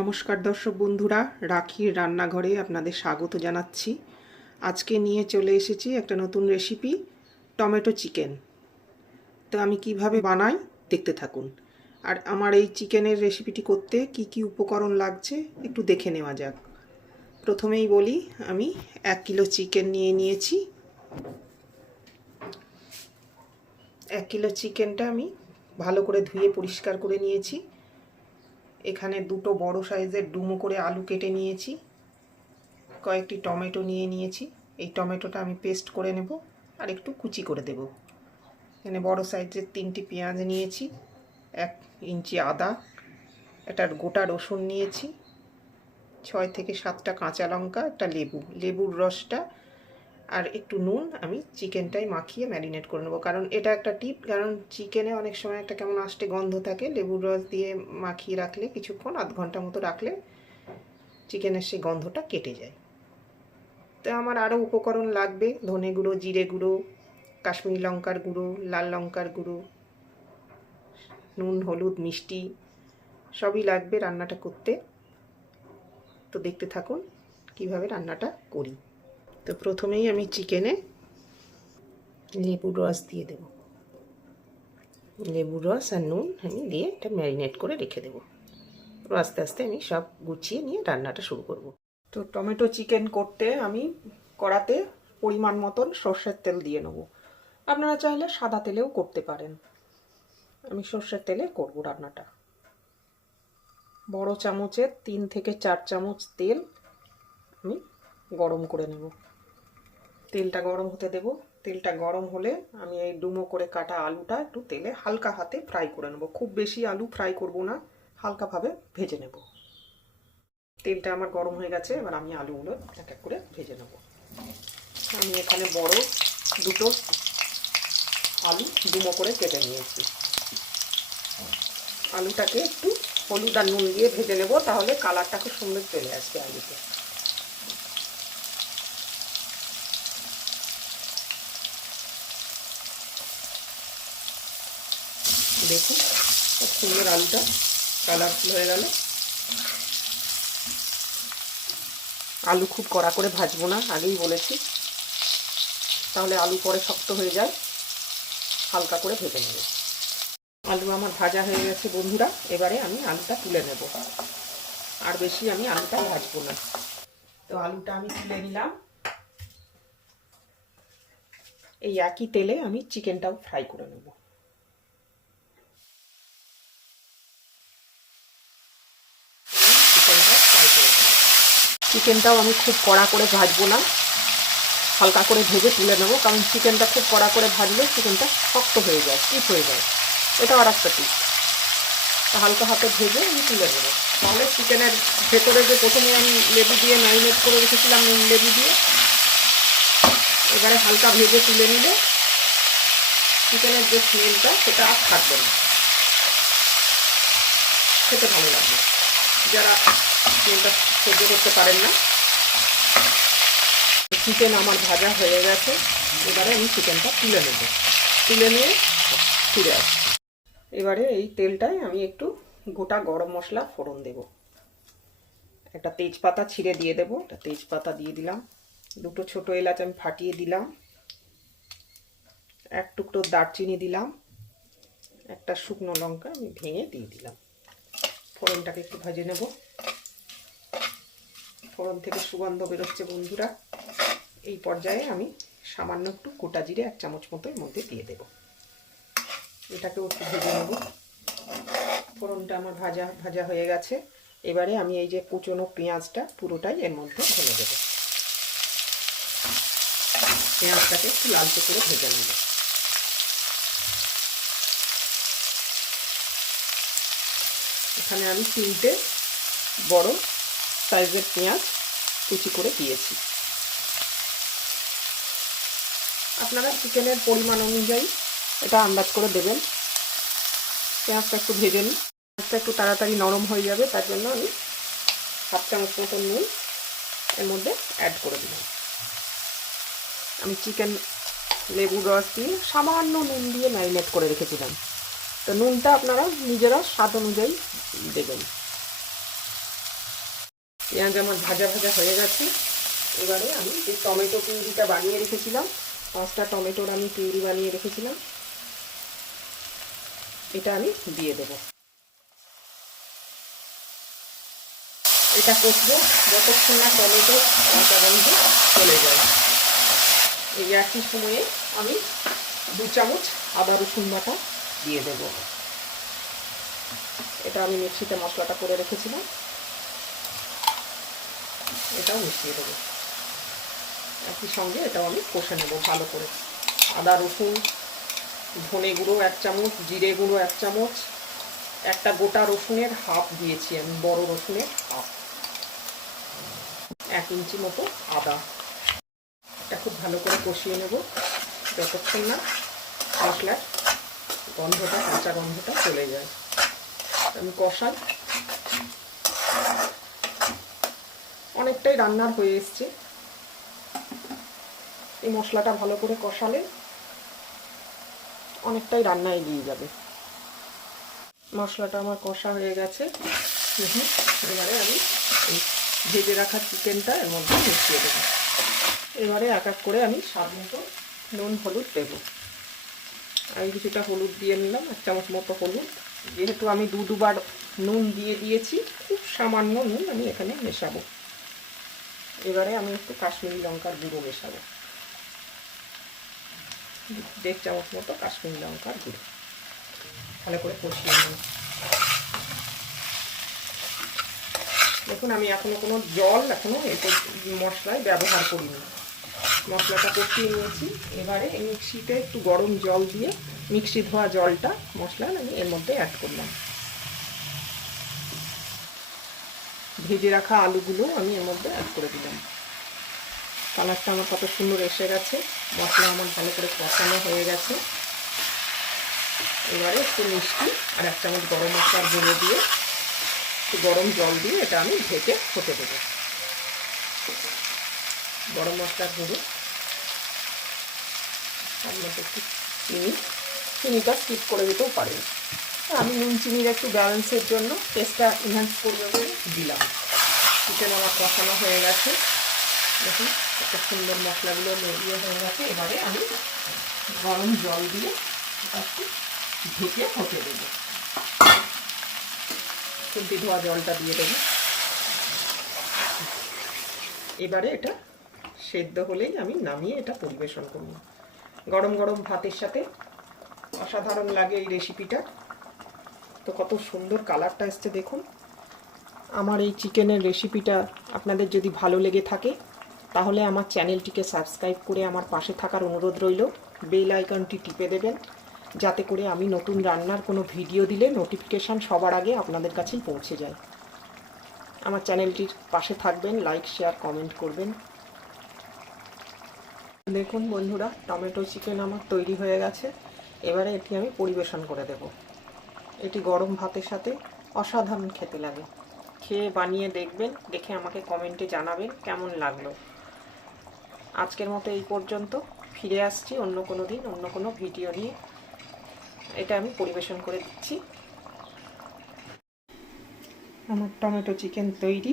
নমস্কার দর্শক বন্ধুরা, রাখির রান্নাঘরে আপনাদের স্বাগত জানাচ্ছি। আজকে নিয়ে চলে এসেছি একটা নতুন রেসিপি, টমেটো চিকেন। তো আমি কিভাবে বানাই দেখতে থাকুন। আর আমার এই চিকেনের রেসিপিটি করতে কি কি উপকরণ লাগছে একটু দেখে নেওয়া যাক। প্রথমেই বলি, আমি 1 কিলো চিকেন নিয়ে নিয়েছি। 1 কিলো চিকেনটা আমি ভালো করে ধুয়ে পরিষ্কার করে নিয়েছি। এখানে দুটো বড় সাইজের ডুমো করে আলু কেটে নিয়েছি, কয়েকটি টমেটো নিয়ে নিয়েছি। এই টমেটোটা আমি পেস্ট করে নেব আর একটু কুচি করে দেব। এখানে বড় সাইজের 3টি পেঁয়াজ নিয়েছি, 1 ইঞ্চি আদা, একটা গোটা রসুন নিয়েছি, 6 থেকে 7টা কাঁচা লঙ্কা, একটা লেবুর রসটা আর একটু নুন আমি চিকেনটাই মাখিয়ে ম্যারিনেট করে নেবো। কারণ এটা একটা টিপ, কারণ চিকেনে অনেক সময় একটা কেমন আষ্টে গন্ধ থাকে। লেবুর রস দিয়ে মাখিয়ে রাখলে কিছুক্ষণ, আধ ঘন্টা মতো রাখলে চিকেনের সেই গন্ধটা কেটে যায়। তো আমার আরও উপকরণ লাগবে, ধনে গুঁড়ো, জিরে গুঁড়ো, কাশ্মীরি লঙ্কার গুঁড়ো, লাল লঙ্কার গুঁড়ো, নুন, হলুদ, মিষ্টি সবই লাগবে রান্নাটা করতে। তো দেখতে থাকুন কিভাবে রান্নাটা করি। তো প্রথমেই আমি চিকেনে লেবুর রস দিয়ে দেব। লেবুর রস আর নুন আমি দিয়ে এটা ম্যারিনেট করে রেখে দেবো। আস্তে আস্তে আমি সব গুছিয়ে নিয়ে রান্নাটা শুরু করব। তো টমেটো চিকেন করতে আমি কড়াতে পরিমাণ মতন সর্ষের তেল দিয়ে নেব। আপনারা চাইলে সাদা তেলেও করতে পারেন। আমি সর্ষের তেলে করব রান্নাটা। বড় চামচের 3 থেকে 4 চামচ তেল আমি গরম করে নেব। তেলটা গরম হতে দেব। তেলটা গরম হলে আমি এই ডুমো করে কাটা আলুটা একটু তেলে হালকা হাতে ফ্রাই করে নেব। খুব বেশি আলু ফ্রাই করব না, হালকাভাবে ভেজে নেব। তেলটা আমার গরম হয়ে গেছে, এবার আমি আলুগুলো এক এক করে ভেজে নেব। আমি এখানে বড় দুটো আলু ডুমো করে কেটে নিয়েছি। আলুটাকে একটু হলুদ আর নুন দিয়ে ভেজে নেব, তাহলে কালারটা খুব সুন্দর চলে আসবে আলুতে। দেখুন খুব সুন্দর আলুটা কালারফুল হয়ে গেল। আলু খুব কড়া করে ভাজবো না, আগেই বলেছি, তাহলে আলু পরে শক্ত হয়ে যায়। হালকা করে ভেজে নেব। আলু আমার ভাজা হয়ে গেছে বন্ধুরা, এবারে আমি আলুটা তুলে নেব। আর বেশি আমি আলুটা ভাজবো না। তো আলুটা আমি তুলে নিলাম। এই একই তেলে আমি চিকেনটাও ফ্রাই করে নেব। চিকেনটাও আমি খুব কড়া করে ভাজবো না, হালকা করে ভেজে তুলে নেব। কারণ চিকেনটা খুব কড়া করে ভাজলে চিকেনটা শক্ত হয়ে যায়, স্টিফ হয়ে যায়। এটা আর একটা টিপ। হালকা হাতে ভেজে আমি তুলে নেব। তাহলে চিকেনের ভেতরে যে প্রথমে আমি লেবু দিয়ে ম্যারিনেট করে রেখেছিলাম, নুন লেবু দিয়ে, এবারে হালকা ভেজে তুলে নিলে চিকেনের যে স্মেলটা সেটা আর থাকবে না, খেতে ভালো লাগবে। যারা স্মেলটা সহ্য করতে পারেন না। চিকেন আমার ভাজা হয়ে গেছে, এবারে আমি চিকেনটা তুলে নেব। তুলে নিয়ে ফিরে আসছি। এবারে এই তেলটায় আমি একটু গোটা গরম মশলা ফোড়ন দেব। একটা তেজপাতা ছিঁড়ে দিয়ে দেবো। একটা তেজপাতা দিয়ে দিলাম। দুটো ছোট এলাচ আমি ফাটিয়ে দিলাম। এক টুকরো দারচিনি দিলাম। একটা শুকনো লঙ্কা আমি ভেঙে দিয়ে দিলাম। ফোড়নটাকে একটু ভেজে নেব। ফোড়ন থেকে সুগন্ধ বেরোচ্ছে বন্ধুরা। এই পর্যায়ে আমি সামান্য একটু গোটা জিরে 1 চামচ মতো এর মধ্যে দিয়ে দেব। এটাকেও একটু ভেজে নেব। ফোড়নটা আমার ভাজা হয়ে গেছে। এবারে আমি এই যে কুচনো পেঁয়াজটা পুরোটাই এর মধ্যে ঢেলে দেব। পেঁয়াজটাকে একটু লালচে করে ভেজে নেব। এখানে আমি 3টে বড় সাইজের পেঁয়াজ কুচি করে দিয়েছি। আপনারা চিকেনের পরিমাণ অনুযায়ী এটা আন্দাজ করে দেবেন। পেঁয়াজটা একটু ভেজে নিই। পেঁয়াজটা একটু তাড়াতাড়ি নরম হয়ে যাবে, তার জন্য আমি 1/2 চামচ মতো নুন এর মধ্যে অ্যাড করে দিলাম। আমি চিকেন লেবুর রস দিয়ে সামান্য নুন দিয়ে ম্যারিনেট করে রেখেছিলাম। তো নুনটা আপনারা নিজেরা স্বাদ অনুযায়ী দেবেন। পেঁয়াজ আমার ভাজা ভাজা হয়ে গেছে। এবারে আমি যে টমেটো পিউরিটা বানিয়ে রেখেছিলাম, 5টা টমেটোর আমি পিউরি বানিয়ে রেখেছিলাম, এটা আমি দিয়ে দেব। এটা কষবো যতক্ষণ না টমেটো কাঁচা গন্ধ চলে যায়। এই একই সময়ে আমি 2 চামচ আদা রসুন বাটা দিয়ে দেব। এটা আমি মিক্সিতে মশলাটা করে রেখেছিলাম, এটাও মিশিয়ে দেবো। একই সঙ্গে এটাও আমি কষে নেব ভালো করে। আদা রসুন, ধনে গুঁড়ো 1 চামচ, জিরে গুঁড়ো 1 চামচ, একটা গোটা রসুনের হাফ দিয়েছি আমি, বড় রসুনের হাফ, 1 ইঞ্চি মতো আদা। এটা খুব ভালো করে কষিয়ে নেব যতক্ষণ না মশলার গন্ধটা, কাঁচা গন্ধটা চলে যায়। আমি কষাই। অনেকটাই রান্নার হয়ে এসছে। এই মশলাটা ভালো করে কষালে অনেকটাই রান্নায় দিয়ে যাবে। মশলাটা আমার কষা হয়ে গেছে। এবারে আমি এই ভেজে রাখা চিকেনটা এর মধ্যে মিশিয়ে দেবো। এবারে এক এক করে আমি স্বাদ মতো নুন হলুদ দেবো। আমি কিছুটা হলুদ দিয়ে নিলাম, 1 চামচ মতো হলুদ। যেহেতু আমি দুবার নুন দিয়ে দিয়েছি, খুব সামান্য নুন আমি এখানে মেশাবো। এবারে আমি একটু কাশ্মীরি লঙ্কার গুঁড়ো মেশাবো, 1.5 চামচ মতো কাশ্মীরি লঙ্কার গুঁড়ো। ভালো করে কষিয়ে নেব। দেখুন আমি এখনো কোনো জল এই মশলায় ব্যবহার করিনি। মশলাটা কষিয়ে নিয়েছি। এবারে মিক্সিতে একটু গরম জল দিয়ে মিক্সি ধোয়া জলটা মশলা আমি এর মধ্যে অ্যাড করলাম। ভেজে রাখা আলুগুলো আমি এর মধ্যে অ্যাড করে দিলাম। কালারটা আমার কত সুন্দর এসে গেছে। মশলা আমার ভালো করে কষানো হয়ে গেছে। এবারে একটু মিষ্টি আর 1 চামচ গরম মশলার গুঁড়ো দিয়ে একটু গরম জল দিয়ে এটা আমি ঢেকে হতে দেবো। গরম মশলার গুঁড়ো, তার মধ্যে একটু চিনিটা স্কিপ করে দিতেও পারেন। আমি নুন চিনির একটু ব্যালেন্সের জন্য টেস্টটা এনহ্যান্স করবে বলে দিলাম। চিকেন আমার কষানো হয়ে গেছে। দেখুন কত সুন্দর মশলাগুলো ইয়ে হয়ে গেছে। এবারে আমি গরম জল দিয়ে একটু ঢেকে হতে দেবো। খুন্তি ধোয়া জলটা দিয়ে দেবো। এবারে এটা সেদ্ধ হলেই আমি নামিয়ে এটা পরিবেশন করব। গরম গরম ভাতের সাথে অসাধারণ লাগে এই রেসিপিটা। তো কত সুন্দর কালারটা এসছে দেখুন। আমার এই চিকেনের রেসিপিটা আপনাদের যদি ভালো লেগে থাকে তাহলে আমার চ্যানেলটিকে সাবস্ক্রাইব করে আমার পাশে থাকার অনুরোধ রইল। বেল আইকনটি টিপে দেবেন যাতে করে আমি নতুন রান্নার কোনো ভিডিও দিলে নোটিফিকেশান সবার আগে আপনাদের কাছেই পৌঁছে যায়। আমার চ্যানেলটির পাশে থাকবেন, লাইক শেয়ার কমেন্ট করবেন। দেখুন বন্ধুরা, টমেটো চিকেন আমার তৈরি হয়ে গেছে। এবারে এটি আমি পরিবেশন করে দেব। এটি গরম ভাতের সাথে অসাধারণ খেতে লাগে। খেয়ে বানিয়ে দেখবেন, দেখে আমাকে কমেন্টে জানাবেন কেমন লাগলো। আজকের মতো এই পর্যন্ত। ফিরে আসছি অন্য কোনো দিন অন্য কোনো ভিডিও নিয়ে। এটা আমি পরিবেশন করে দিচ্ছি। আমার টমেটো চিকেন তৈরি।